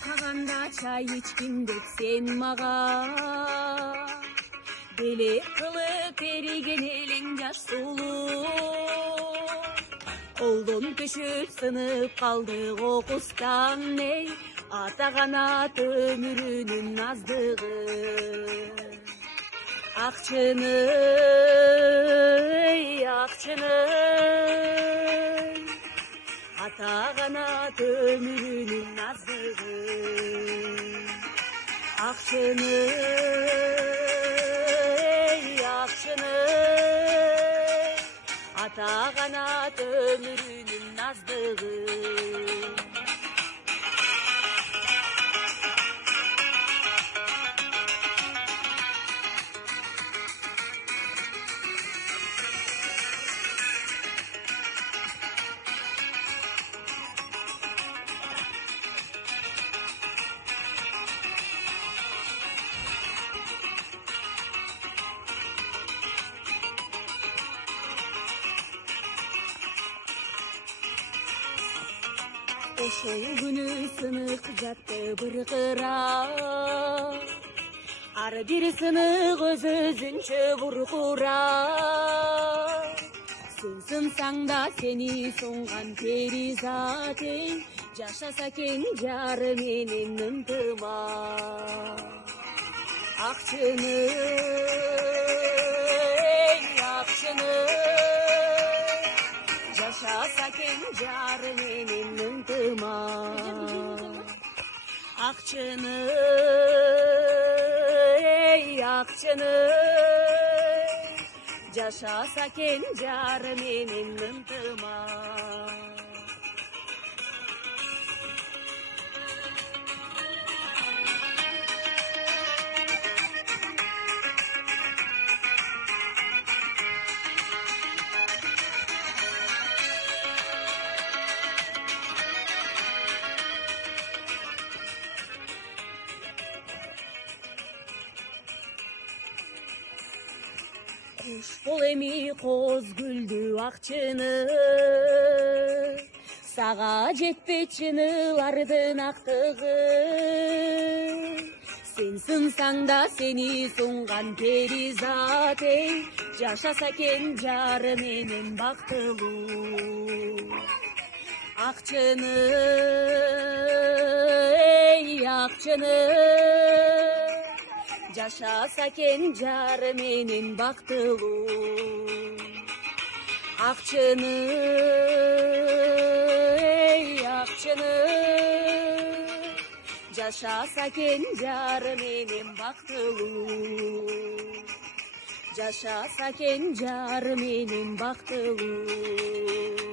Байкаганда чай ичкин деп сен мага белек кылып эриген элең жаш сулуу. Колдон көшүп сынып калды кокустан эй, ата канат өмүрүнүн аздыгы. Акчыны, акчыны, ата канат өмүрүнүн аздыгы. Акчыны, акчыны, ата канат өмүрүнүн аздыгы. Ошол күнү сынык жатты быркыра, ар бир сынык өз-өзүнчө буркура. Сен сынсаң да сени сунган перизат эй, жашаса экен жары менен ынтымак. Акчыны, акчыны, жашаса экен жары менен ынтымак. Акчыны, акчыны, жашаса экен жары менен ынтымак. Куш бол эми коз гүлдү акчыны, сага жетпейт чынылардын актыгы. Сен сынсаң да сени сунган перизат эй, жашаса экен жары менен бактылуу. Акчыны, акчыны, жашаса экен жары менен бактылуу. Акчыны, акчыны, жашаса экен жары менен бактылуу. Жашаса экен жары менен бактылуу.